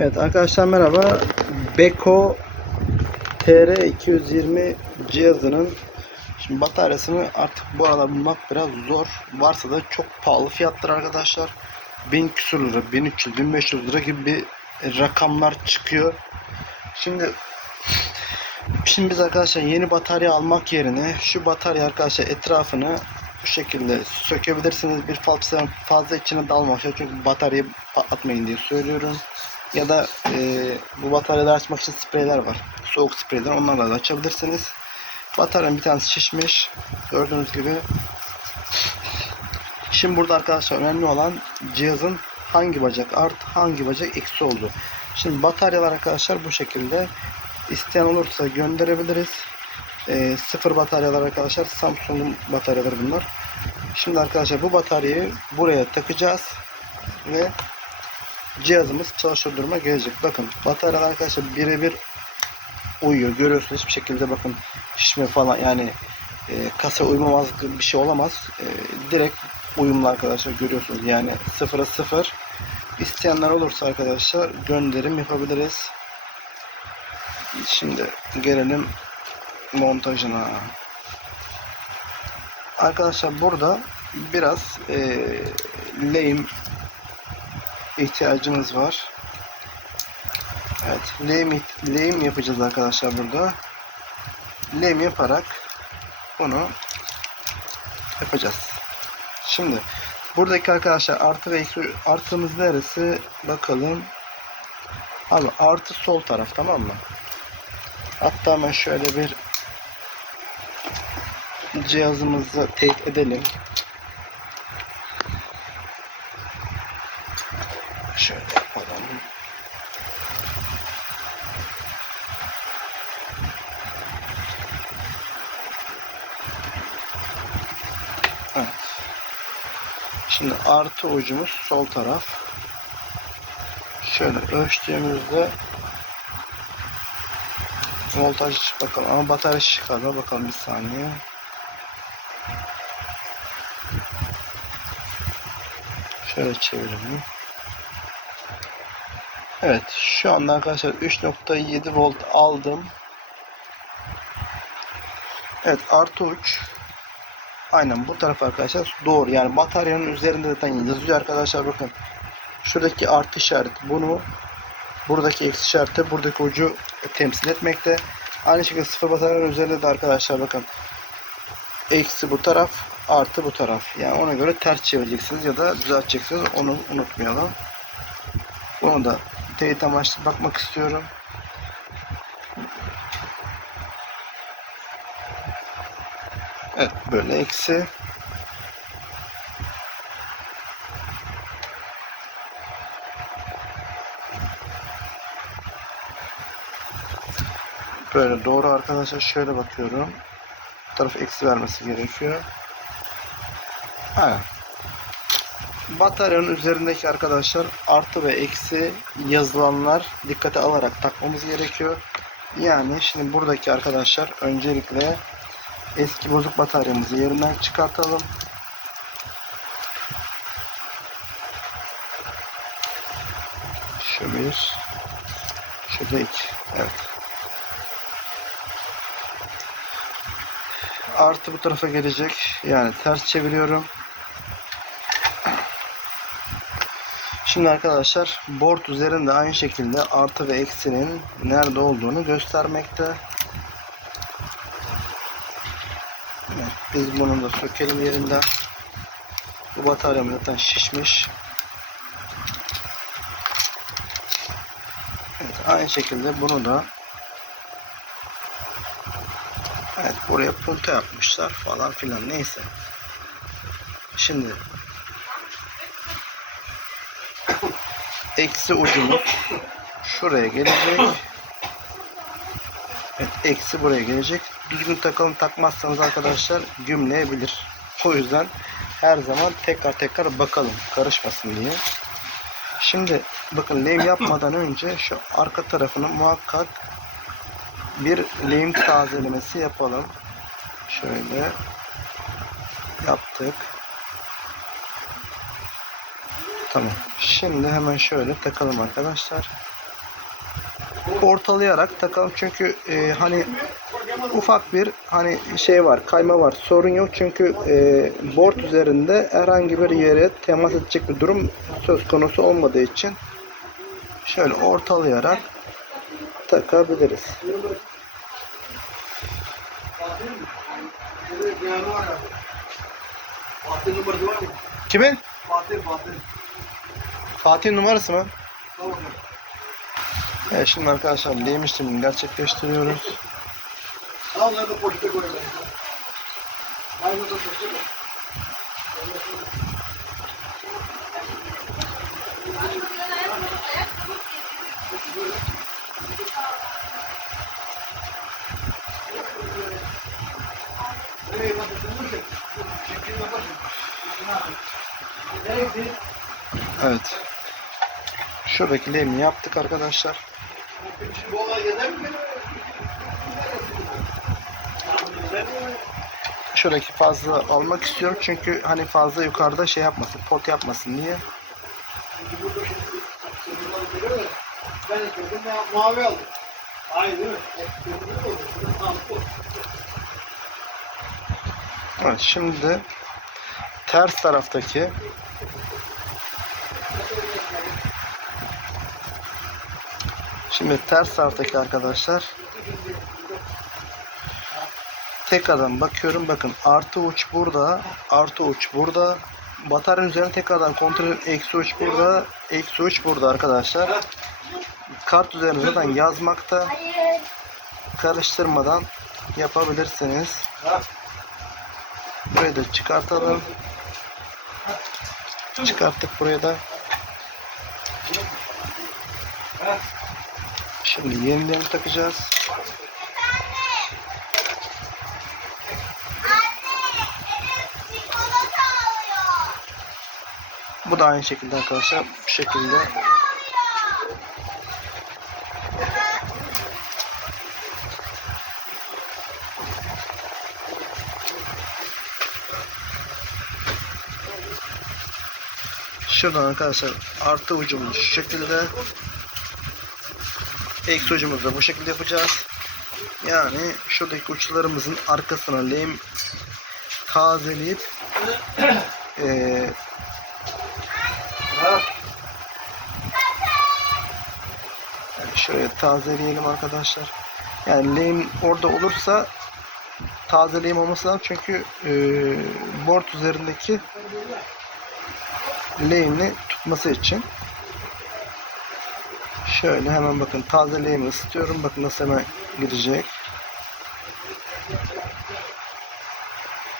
Evet arkadaşlar merhaba. Beko TR220 cihazının şimdi bataryasını artık bu aralar bulmak biraz zor. Varsa da çok pahalı fiyatlar arkadaşlar. 1000 küsur lira, 1300, 1500 lira gibi bir rakamlar çıkıyor. Şimdi Şimdi biz arkadaşlar yeni batarya almak yerine şu batarya arkadaşlar etrafını bu şekilde sökebilirsiniz. Bir fazla, fazla içine için çünkü bataryayı patlatmayın diye söylüyorum. Ya da e, bu bataryaları açmak için spreyler var. Soğuk spreyler onlarla da açabilirsiniz. Bataryanın bir tanesi şişmiş. Gördüğünüz gibi. Şimdi burada arkadaşlar önemli olan cihazın hangi bacak artı hangi bacak eksi oldu. Şimdi bataryalar arkadaşlar bu şekilde. İsteyen olursa gönderebiliriz. E, sıfır bataryalar arkadaşlar. Samsung'un bataryaları bunlar. Şimdi arkadaşlar bu bataryayı buraya takacağız. Ve cihazımız çalışır duruma gelecek. Bakın bataryalar arkadaşlar birebir uyuyor. Görüyorsunuz hiçbir şekilde bakın şişme falan yani e, kasa uymamazlık bir şey olamaz. E, direkt uyumlu arkadaşlar görüyorsunuz. Yani sıfıra sıfır. İsteyenler olursa arkadaşlar gönderim yapabiliriz. Şimdi gelelim montajına. Arkadaşlar burada biraz e, lehim ihtiyacımız var. Evet, lehim, lehim yapacağız arkadaşlar burada. Lehim yaparak bunu yapacağız. Şimdi buradaki arkadaşlar artı ve eksi artımız neresi? Bakalım. Abi artı sol taraf tamam mı? Hatta ben şöyle bir cihazımızı teyit edelim. Şöyle yapalım. Evet. Şimdi artı ucumuz sol taraf. Şöyle ölçtüğümüzde voltaj bakalım ama batarya çıkarma bakalım bir saniye. Şöyle çevirelim. Evet şu anda arkadaşlar 3.7 volt aldım. Evet artı uç. Aynen bu taraf arkadaşlar doğru. Yani bataryanın üzerinde zaten yazıyor arkadaşlar bakın. Şuradaki artı işareti bunu buradaki eksi işareti buradaki ucu temsil etmekte. Aynı şekilde sıfır bataryanın üzerinde de arkadaşlar bakın. Eksi bu taraf artı bu taraf. Yani ona göre ters çevireceksiniz ya da düzelteceksiniz. Onu unutmayalım. Bunu da teyit amaçlı bakmak istiyorum. Evet böyle eksi. Böyle doğru arkadaşlar şöyle bakıyorum. Bu taraf eksi vermesi gerekiyor. Aynen. Bataryanın üzerindeki arkadaşlar artı ve eksi yazılanlar dikkate alarak takmamız gerekiyor. Yani şimdi buradaki arkadaşlar öncelikle eski bozuk bataryamızı yerinden çıkartalım. Şu bir. Şu da iki. Evet. Artı bu tarafa gelecek. Yani ters çeviriyorum. Şimdi arkadaşlar board üzerinde aynı şekilde artı ve eksinin nerede olduğunu göstermekte. Evet, biz bunu da sökelim yerinden. Bu bataryam zaten şişmiş. Evet, aynı şekilde bunu da Evet buraya punta yapmışlar falan filan neyse. Şimdi eksi ucumuz şuraya gelecek. Evet eksi buraya gelecek. Düzgün takalım takmazsanız arkadaşlar gümleyebilir. O yüzden her zaman tekrar tekrar bakalım karışmasın diye. Şimdi bakın lehim yapmadan önce şu arka tarafını muhakkak bir lehim tazelemesi yapalım. Şöyle yaptık. Tamam. Şimdi hemen şöyle takalım arkadaşlar. Ortalayarak takalım çünkü e, hani ufak bir hani şey var kayma var sorun yok çünkü e, board üzerinde herhangi bir yere temas edecek bir durum söz konusu olmadığı için şöyle ortalayarak takabiliriz. Fatih? Kimin? Fatih, Fatih. Fatih'in numarası mı? Tamam. Evet şimdi arkadaşlar lehim işlemini gerçekleştiriyoruz. Evet. Şuradaki lehimi yaptık arkadaşlar. Şuradaki fazla almak istiyorum çünkü hani fazla yukarıda şey yapmasın, pot yapmasın diye. Ben istedim ben mavi aldım. Aynı. Evet şimdi ters taraftaki Şimdi ters taraftaki arkadaşlar. Tekrardan bakıyorum. Bakın artı uç burada artı uç burada. Bataryanın üzerine tekrardan kontrol eksi uç burada eksi uç burada arkadaşlar. Kart üzerine zaten yazmakta. Karıştırmadan yapabilirsiniz. Burayı da çıkartalım. Çıkarttık burayı da? Şimdi yenilerini takacağız bu da aynı şekilde arkadaşlar bu şekilde Şuradan arkadaşlar artı ucumuz şu şekilde. Eksi ucumuzu da bu şekilde yapacağız. Yani şuradaki uçlarımızın arkasına lehim tazeleyip Ha? yani şuraya tazeleyelim arkadaşlar. Yani lehim orada olursa tazeleyim olması lazım çünkü eee board üzerindeki lehimini tutması için. Şöyle hemen bakın taze lehimi ısıtıyorum. Bakın nasıl hemen gidecek.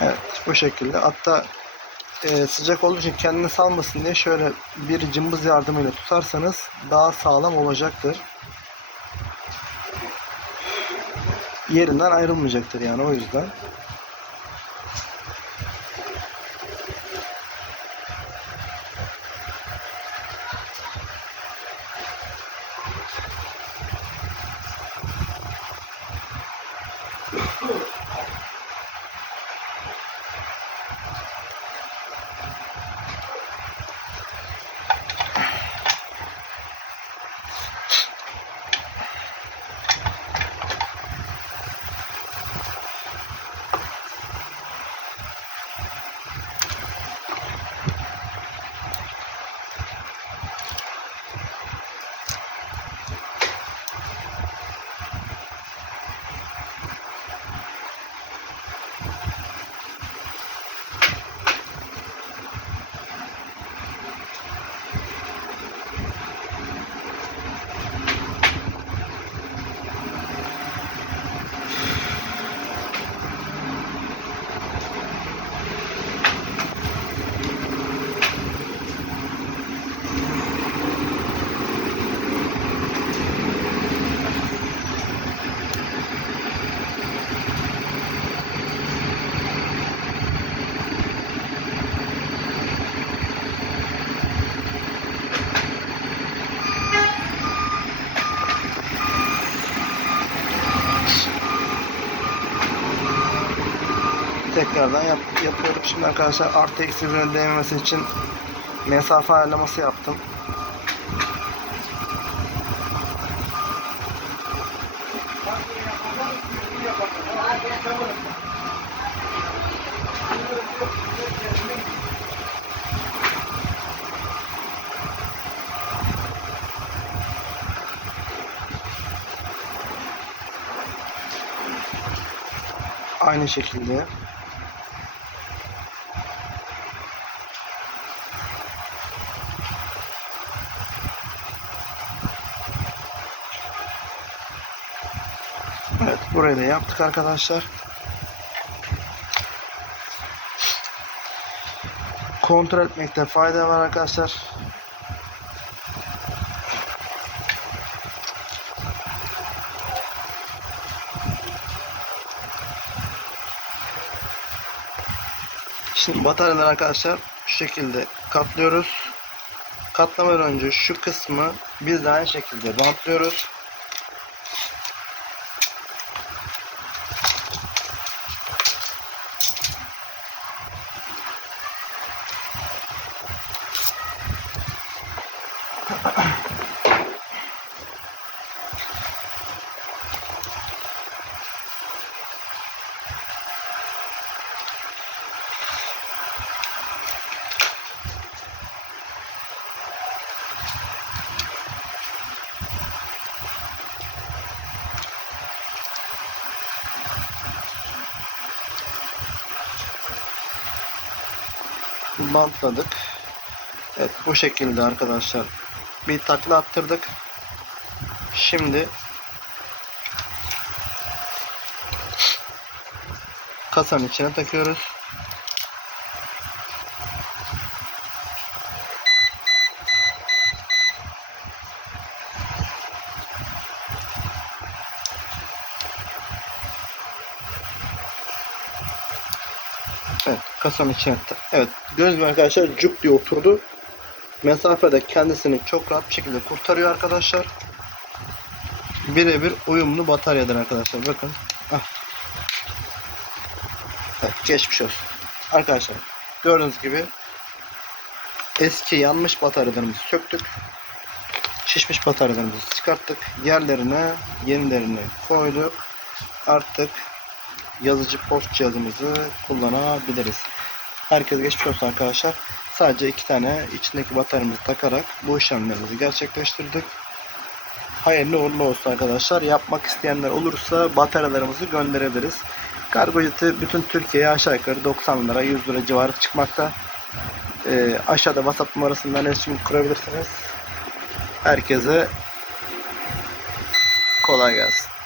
Evet bu şekilde. Hatta e, sıcak olduğu için kendini salmasın diye şöyle bir cımbız yardımıyla tutarsanız daha sağlam olacaktır. Yerinden ayrılmayacaktır yani o yüzden. Oh. tekrardan yap yapıyorum. Şimdi arkadaşlar artı eksi birine değmemesi için mesafe ayarlaması yaptım. Aynı şekilde Da yaptık arkadaşlar. Kontrol etmekte fayda var arkadaşlar. Şimdi bataryaları arkadaşlar şu şekilde katlıyoruz. Katlamadan önce şu kısmı biz de aynı şekilde bantlıyoruz. Bantladık. Evet bu şekilde arkadaşlar bir takla attırdık. Şimdi kasanın içine takıyoruz. Kasanın içine ta- Evet gördüğünüz gibi arkadaşlar cuk diye oturdu. Mesafede kendisini çok rahat bir şekilde kurtarıyor arkadaşlar. Birebir uyumlu bataryadır arkadaşlar. Bakın. Ah. Evet, geçmiş olsun. Arkadaşlar gördüğünüz gibi eski yanmış bataryalarımızı söktük. Şişmiş bataryalarımızı çıkarttık. Yerlerine yenilerini koyduk. Artık yazıcı post cihazımızı kullanabiliriz. Herkes geçmiş olsun arkadaşlar. Sadece iki tane içindeki bataryamızı takarak bu işlemlerimizi gerçekleştirdik. Hayırlı uğurlu olsun arkadaşlar. Yapmak isteyenler olursa bataryalarımızı gönderebiliriz. Kargo ücreti bütün Türkiye'ye aşağı yukarı 90 lira 100 lira civarı çıkmakta. Ee, aşağıda WhatsApp numarasından iletişim kurabilirsiniz. Herkese kolay gelsin.